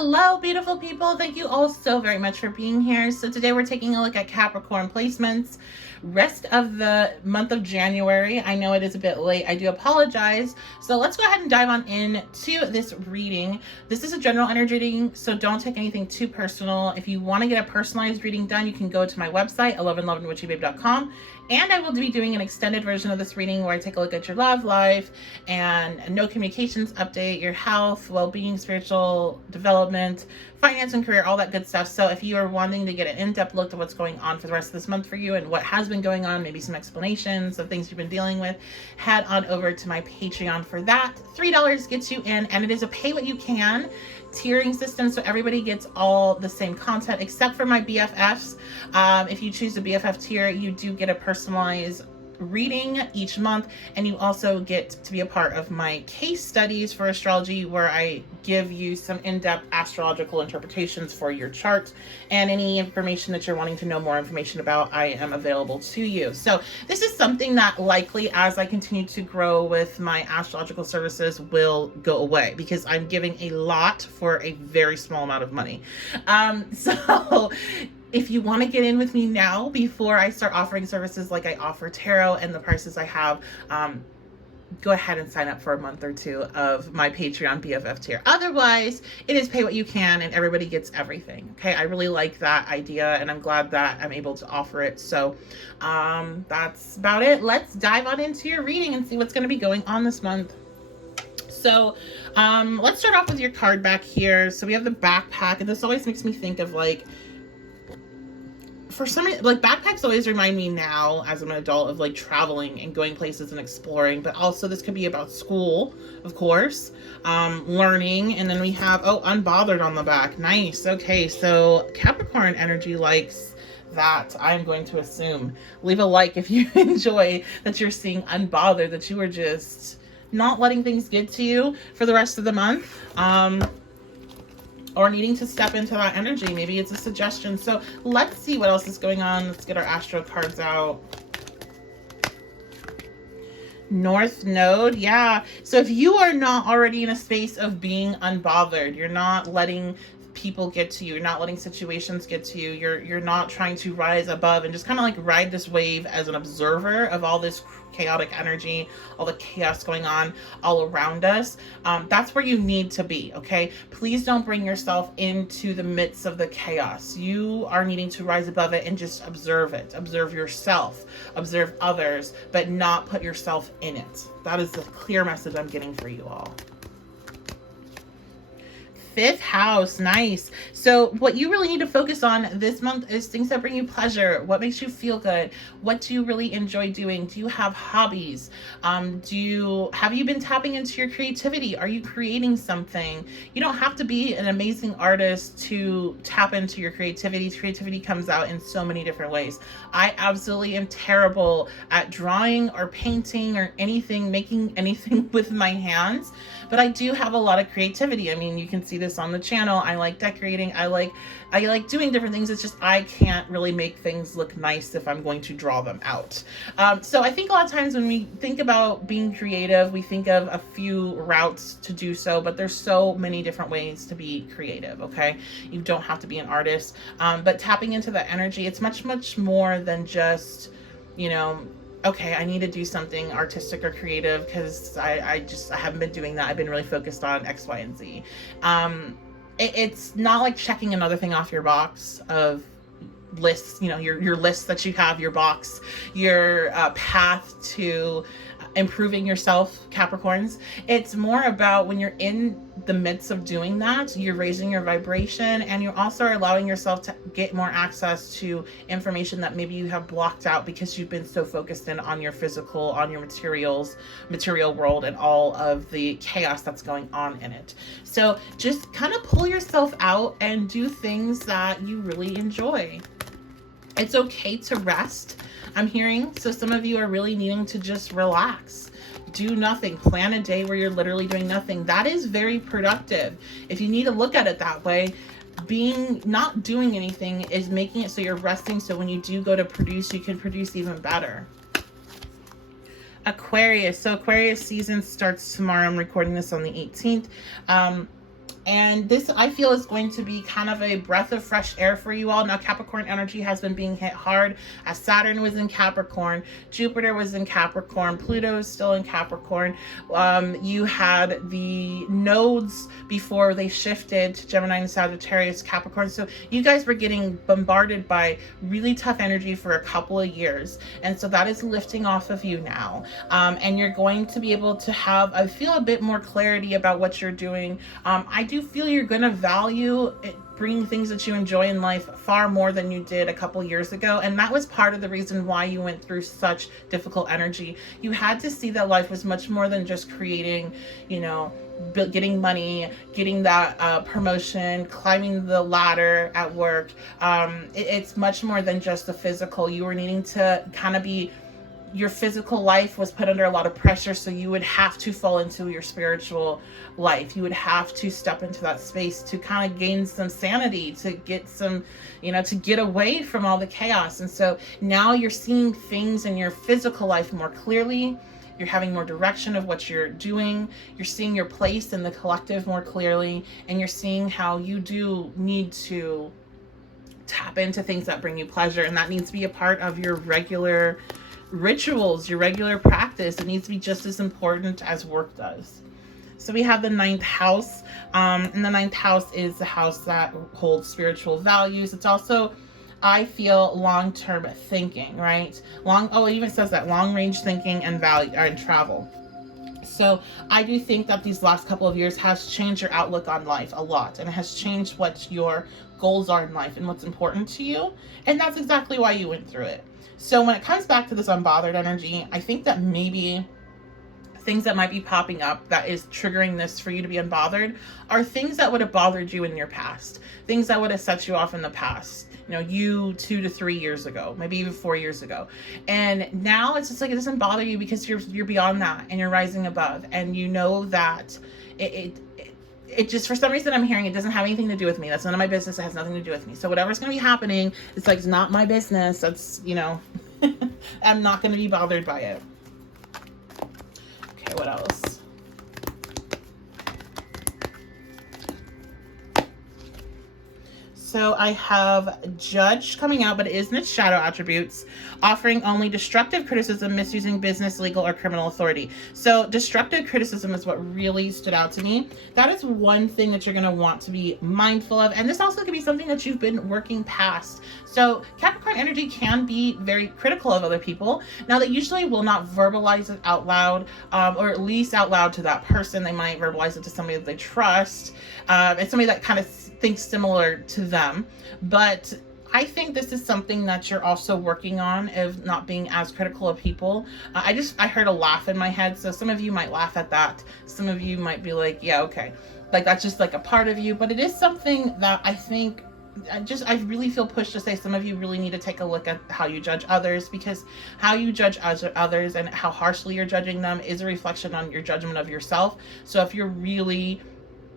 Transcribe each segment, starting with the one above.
Hello, beautiful people. Thank you all so very much for being here. So today we're taking a look at Capricorn placements, rest of the month of January. I know it is a bit late. I do apologize. So let's go ahead and dive on into this reading. This is a general energy reading, so don't take anything too personal. If you want to get a personalized reading done, you can go to my website, 11loveandwitchybabe.com. And I will be doing an extended version of this reading where I take a look at your love life and no communications update, your health, well-being, spiritual development, finance and career, all that good stuff. So if you are wanting to get an in-depth look at what's going on for the rest of this month for you and what has been going on, maybe some explanations of things you've been dealing with, head on over to my Patreon for that. $3 gets you in, and it is a pay what you can tiering system, so everybody gets all the same content except for my BFFs. If you choose the BFF tier, you do get a personalized reading each month, and you also get to be a part of my case studies for astrology, where I give you some in-depth astrological interpretations for your chart, and any information that you're wanting to know more information about, I am available to you. So this is something that likely, as I continue to grow with my astrological services, will go away, because I'm giving a lot for a very small amount of money. So if you want to get in with me now before I start offering services like I offer tarot and the prices I have, go ahead and sign up for a month or two of my Patreon BFF tier. Otherwise, it is pay what you can and everybody gets everything. Okay, I really like that idea, and I'm glad that I'm able to offer it. So that's about it. Let's dive on into your reading and see what's going to be going on this month. So let's start off with your card back here. So we have the backpack, and this always makes me think of, like, for some reason, like, backpacks always remind me now as I'm an adult of, like, traveling and going places and exploring, but also this could be about school, of course, learning. And then we have, oh, unbothered on the back. Nice. Okay, so Capricorn energy likes that, I'm going to assume. Leave a like if you enjoy that you're seeing unbothered, that you are just not letting things get to you for the rest of the month. Or needing to step into that energy. Maybe it's a suggestion. So let's see what else is going on. Let's get our astro cards out. North Node, yeah. So if you are not already in a space of being unbothered, you're not letting people get to you, you're not letting situations get to you, you're not trying to rise above and just kind of like ride this wave as an observer of all this chaotic energy, all the chaos going on all around us, that's where you need to be. Okay, please don't bring yourself into the midst of the chaos. You are needing to rise above it and just observe it, observe yourself, observe others, but not put yourself in it. That is the clear message I'm getting for you all. Fifth house, nice. So what you really need to focus on this month is things that bring you pleasure. What makes you feel good? What do you really enjoy doing? Do you have hobbies? Have you been tapping into your creativity? Are you creating something? You don't have to be an amazing artist to tap into your creativity. Creativity comes out in so many different ways. I absolutely am terrible at drawing or painting or anything, making anything with my hands, but I do have a lot of creativity. I mean, you can see this on the channel. I like decorating. I like doing different things. It's just I can't really make things look nice if I'm going to draw them out. So I think a lot of times when we think about being creative, we think of a few routes to do so, but there's so many different ways to be creative. Okay, you don't have to be an artist, but tapping into that energy, it's much, much more than just, you know, okay, I need to do something artistic or creative because I haven't been doing that. I've been really focused on X, Y, and Z. It's not like checking another thing off your box of lists, you know, your lists that you have, your box, your path to improving yourself, Capricorns. It's more about when you're in the midst of doing that, you're raising your vibration, and you're also allowing yourself to get more access to information that maybe you have blocked out because you've been so focused in on your physical, on your material world, and all of the chaos that's going on in it. So just kind of pull yourself out and do things that you really enjoy. It's okay to rest, I'm hearing. So some of you are really needing to just relax. Do nothing. Plan a day where you're literally doing nothing. That is very productive. If you need to look at it that way, not doing anything is making it so you're resting, so when you do go to produce, you can produce even better. Aquarius. So Aquarius season starts tomorrow. I'm recording this on the 18th. And this, I feel, is going to be kind of a breath of fresh air for you all. Now, Capricorn energy has been being hit hard as Saturn was in Capricorn, Jupiter was in Capricorn, Pluto is still in Capricorn. You had the nodes before they shifted to Gemini and Sagittarius, Capricorn. So you guys were getting bombarded by really tough energy for a couple of years. And so that is lifting off of you now. And you're going to be able to have, I feel, a bit more clarity about what you're doing. I do feel you're going to value bringing things that you enjoy in life far more than you did a couple years ago. And that was part of the reason why you went through such difficult energy. You had to see that life was much more than just creating, you know, getting money, getting that promotion, climbing the ladder at work. It's much more than just the physical. You were needing to kind of be, your physical life was put under a lot of pressure, so you would have to fall into your spiritual life. You would have to step into that space to kind of gain some sanity, to get some, you know, to get away from all the chaos. And so now you're seeing things in your physical life more clearly. You're having more direction of what you're doing. You're seeing your place in the collective more clearly, and you're seeing how you do need to tap into things that bring you pleasure, and that needs to be a part of your regular rituals, your regular practice. It needs to be just as important as work does. So we have the 9th house, and the 9th house is the house that holds spiritual values. It's also, I feel, long-term thinking, right? It even says that long-range thinking and value and travel. So I do think that these last couple of years has changed your outlook on life a lot, and it has changed what your goals are in life and what's important to you. And that's exactly why you went through it. So when it comes back to this unbothered energy, I think that maybe things that might be popping up that is triggering this for you to be unbothered are things that would have bothered you in your past, things that would have set you off in the past, you know, 2 to 3 years ago, maybe even 4 years ago. And now it's just like, it doesn't bother you because you're beyond that and you're rising above, and you know that it just, for some reason, I'm hearing it doesn't have anything to do with me. That's none of my business. It has nothing to do with me. So whatever's going to be happening, it's like, it's not my business. That's, you know, I'm not going to be bothered by it. Okay, what else? So I have Judge coming out, but it is in its shadow attributes, offering only destructive criticism, misusing business, legal, or criminal authority. So destructive criticism is what really stood out to me. That is one thing that you're going to want to be mindful of. And this also could be something that you've been working past. So Capricorn energy can be very critical of other people. Now, they usually will not verbalize it out loud, or at least out loud to that person. They might verbalize it to somebody that they trust. It's somebody that kind of thinks similar to them. But I think this is something that you're also working on, of not being as critical of people. I heard a laugh in my head. So some of you might laugh at that. Some of you might be like, yeah, okay. Like, that's just like a part of you. But it is something that I think, I really feel pushed to say some of you really need to take a look at how you judge others, because how you judge others and how harshly you're judging them is a reflection on your judgment of yourself. So if you're really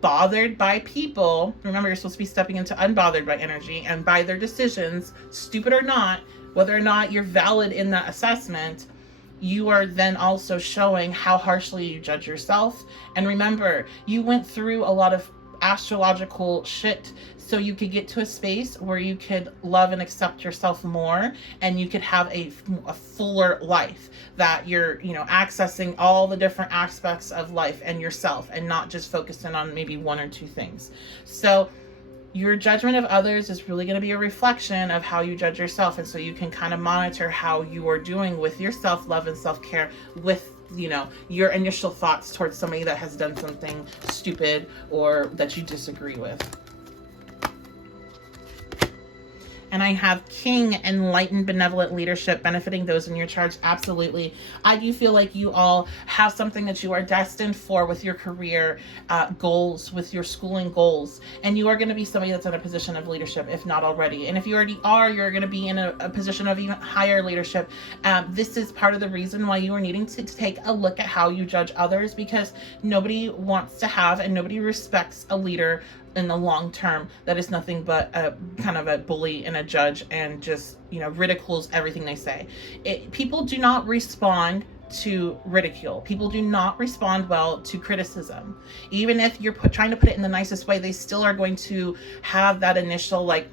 bothered by people, remember, you're supposed to be stepping into unbothered by energy and by their decisions, stupid or not, whether or not you're valid in that assessment, you are then also showing how harshly you judge yourself. And remember, you went through a lot of astrological shit so you could get to a space where you could love and accept yourself more, and you could have a fuller life, that you're, you know, accessing all the different aspects of life and yourself, and not just focusing on maybe 1 or 2 things. So your judgment of others is really going to be a reflection of how you judge yourself. And so you can kind of monitor how you are doing with your self-love and self-care, with, you know, your initial thoughts towards somebody that has done something stupid or that you disagree with. And I have King, enlightened, benevolent leadership, benefiting those in your charge. Absolutely. I do feel like you all have something that you are destined for with your career goals, with your schooling goals. And you are going to be somebody that's in a position of leadership, if not already. And if you already are, you're going to be in a position of even higher leadership. This is part of the reason why you are needing to take a look at how you judge others, because nobody wants to have and nobody respects a leader in the long term that is nothing but a kind of a bully and a judge, and just, you know, ridicules everything they say. People do not respond to ridicule. People do not respond well to criticism. Even if you're trying to put it in the nicest way, they still are going to have that initial like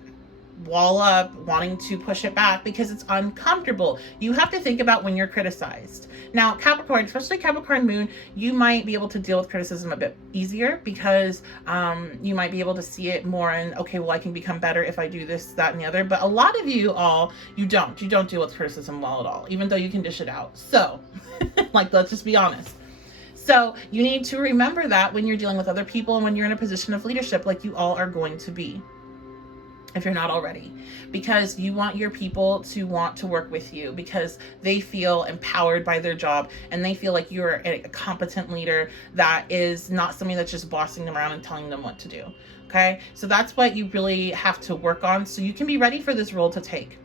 wall up, wanting to push it back because it's uncomfortable. You have to think about when you're criticized. Now, Capricorn, especially Capricorn moon, you might be able to deal with criticism a bit easier because you might be able to see it more in, okay, well, I can become better if I do this, that, and the other. But a lot of you all, you don't deal with criticism well at all, even though you can dish it out. So like, let's just be honest. So you need to remember that when you're dealing with other people and when you're in a position of leadership, like you all are going to be, if you're not already, because you want your people to want to work with you because they feel empowered by their job and they feel like you're a competent leader that is not somebody that's just bossing them around and telling them what to do. Okay, so that's what you really have to work on so you can be ready for this role to take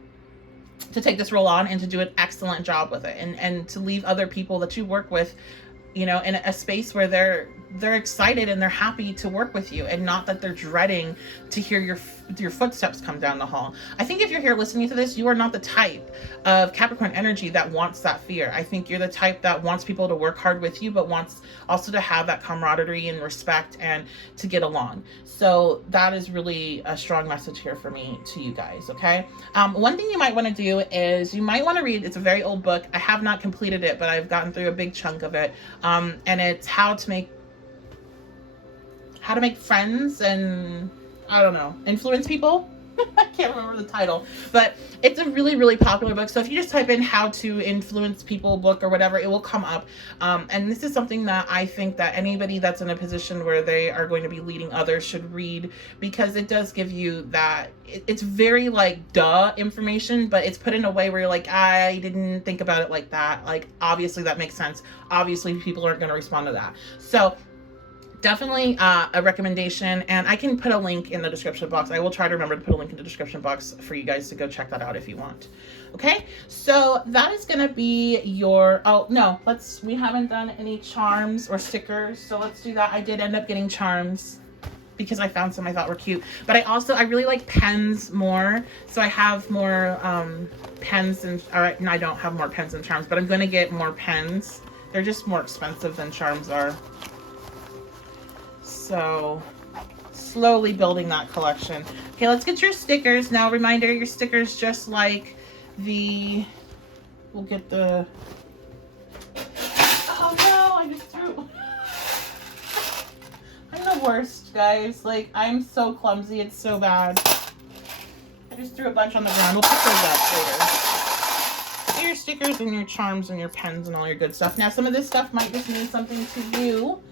this role on and to do an excellent job with it, and to leave other people that you work with, you know, in a space where they're excited and they're happy to work with you, and not that they're dreading to hear your footsteps come down the hall. I think if you're here listening to this, you are not the type of Capricorn energy that wants that fear. I think you're the type that wants people to work hard with you, but wants also to have that camaraderie and respect and to get along. So that is really a strong message here for me to you guys, okay? One thing you might want to do is you might want to read, it's a very old book. I have not completed it, but I've gotten through a big chunk of it. And it's how to make friends and, I don't know, influence people. I can't remember the title, but it's a really, really popular book. So if you just type in how to influence people book or whatever, it will come up. And this is something that I think that anybody that's in a position where they are going to be leading others should read, because it does give you that, it's very like duh information, but it's put in a way where you're like, I didn't think about it like that. Like, obviously that makes sense. Obviously people aren't going to respond to that. So definitely a recommendation, and I can put a link in the description box. I will try to remember to put a link in the description box for you guys to go check that out if you want. Okay, so that is gonna be your, oh no, we haven't done any charms or stickers, so let's do that. I did end up getting charms because I found some I thought were cute, but I really like pens more, so I have more pens and, all right, and I don't have more pens and charms, but I'm gonna get more pens. They're just more expensive than charms are. So slowly building that collection. Okay, let's get your stickers. Now, reminder, your stickers just like we'll get the, oh no, I just threw, I'm the worst, guys. Like, I'm so clumsy, it's so bad. I just threw a bunch on the ground. We'll pick those up later. Get your stickers and your charms and your pens and all your good stuff. Now, some of this stuff might just mean something to you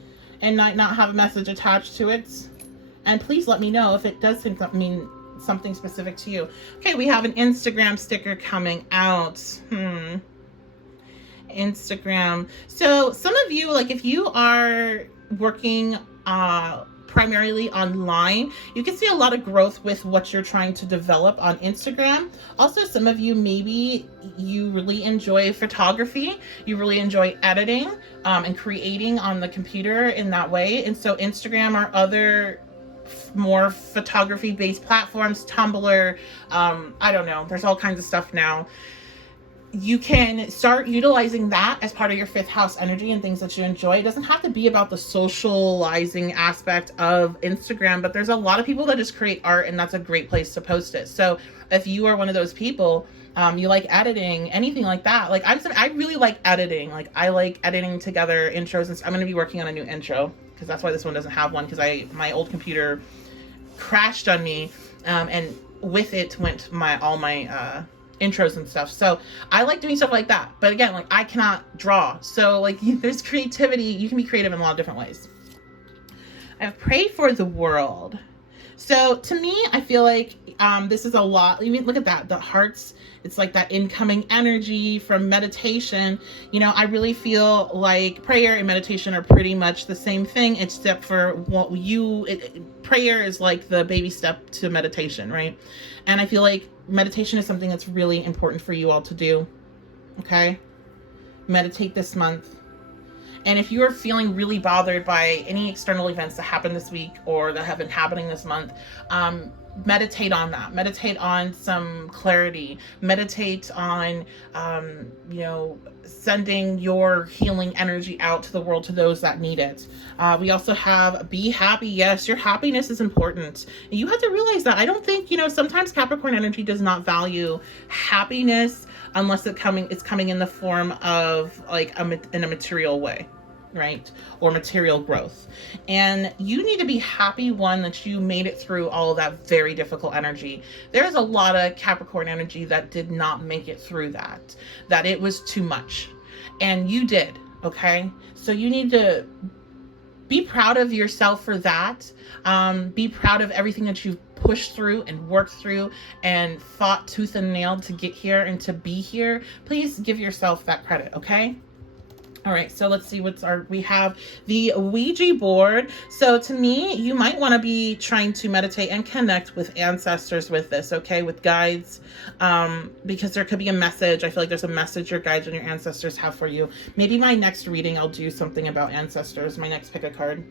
and might not have a message attached to it. And please let me know if it does mean something specific to you. Okay, we have an Instagram sticker coming out. Instagram. So some of you, like if you are working primarily online, you can see a lot of growth with what you're trying to develop on Instagram. Also, some of you, maybe you really enjoy photography, you really enjoy editing and creating on the computer in that way. And so Instagram or other more photography based platforms, Tumblr, I don't know, there's all kinds of stuff now. You can start utilizing that as part of your fifth house energy and things that you enjoy. It doesn't have to be about the socializing aspect of Instagram, but there's a lot of people that just create art, and that's a great place to post it. So if you are one of those people, you like editing, anything like that. Like I really like editing. Like I like editing together intros, and I'm going to be working on a new intro because that's why this one doesn't have one, because my old computer crashed on me, and with it went all my intros and stuff. So I like doing stuff like that. But again, like I cannot draw. So like there's creativity. You can be creative in a lot of different ways. I've prayed for the world. So to me, I feel like this is a lot. Even look at that, the hearts. It's like that incoming energy from meditation. You know, I really feel like prayer and meditation are pretty much the same thing, except for prayer is like the baby step to meditation, right? And I feel like meditation is something that's really important for you all to do. Okay? Meditate this month. And if you are feeling really bothered by any external events that happened this week or that have been happening this month, meditate on that. Meditate on some clarity. Meditate on, sending your healing energy out to the world, to those that need it. We also have be happy. Yes, your happiness is important. And you have to realize that. I don't think, sometimes Capricorn energy does not value happiness unless it's coming in the form of like in a material way, right? Or material growth. And you need to be happy, one, that you made it through all of that very difficult energy. There's a lot of Capricorn energy that did not make it through that it was too much. And you did, okay? So you need to be proud of yourself for that. Be proud of everything that you've pushed through and worked through and fought tooth and nail to get here and to be here. Please give yourself that credit, okay? All right, so let's see we have the Ouija board. So to me, you might want to be trying to meditate and connect with ancestors with this, okay, with guides, because there could be a message. I feel like there's a message your guides and your ancestors have for you. Maybe my next reading, I'll do something about ancestors, my next pick a card.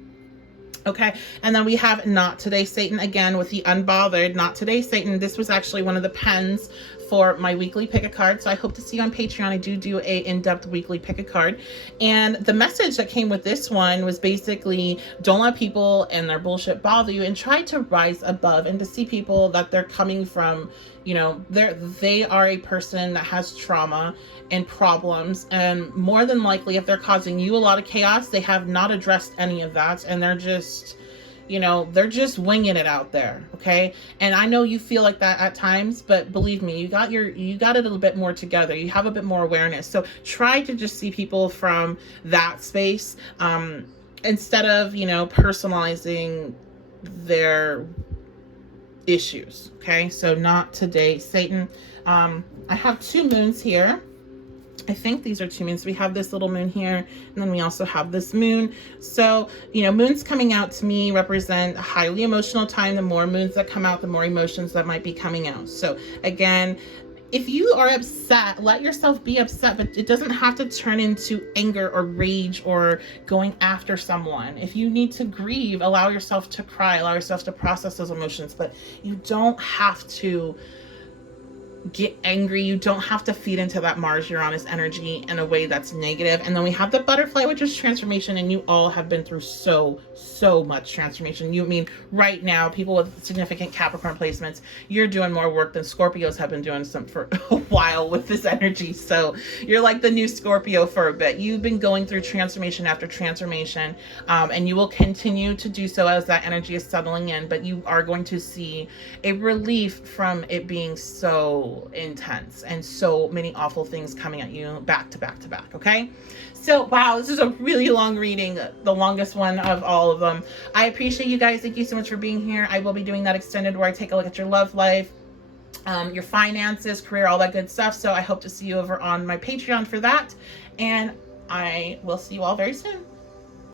Okay, and then we have Not Today Satan again with the Unbothered. Not Today Satan. This was actually one of the pens for my weekly pick a card. So I hope to see you on Patreon. I do a in-depth weekly pick a card. And the message that came with this one was basically, don't let people and their bullshit bother you, and try to rise above and to see people that they're coming from. They are a person that has trauma and problems, and more than likely, if they're causing you a lot of chaos, they have not addressed any of that, and they're just winging it out there, okay? And I know you feel like that at times, but believe me, you got it a little bit more together. You have a bit more awareness. So try to just see people from that space, instead of, personalizing their issues, okay? So Not Today Satan. I have two moons here. I think these are two moons. We have this little moon here, and then we also have this moon. So, moons coming out to me represent a highly emotional time. The more moons that come out, the more emotions that might be coming out. So again, if you are upset, let yourself be upset, but it doesn't have to turn into anger or rage or going after someone. If you need to grieve, allow yourself to cry, allow yourself to process those emotions, but you don't have to get angry. You don't have to feed into that Mars Uranus energy in a way that's negative. And then we have the butterfly, which is transformation, and you all have been through so much transformation. Right now, people with significant Capricorn placements, you're doing more work than Scorpios have been doing for a while with this energy. So you're like the new Scorpio for a bit. You've been going through transformation after transformation, and you will continue to do so as that energy is settling in, but you are going to see a relief from it being so intense and so many awful things coming at you back to back to back, okay? So, wow, this is a really long reading, the longest one of all of them. I appreciate you guys. Thank you so much for being here. I will be doing that extended where I take a look at your love life, your finances, career, all that good stuff. So I hope to see you over on my Patreon for that. And I will see you all very soon.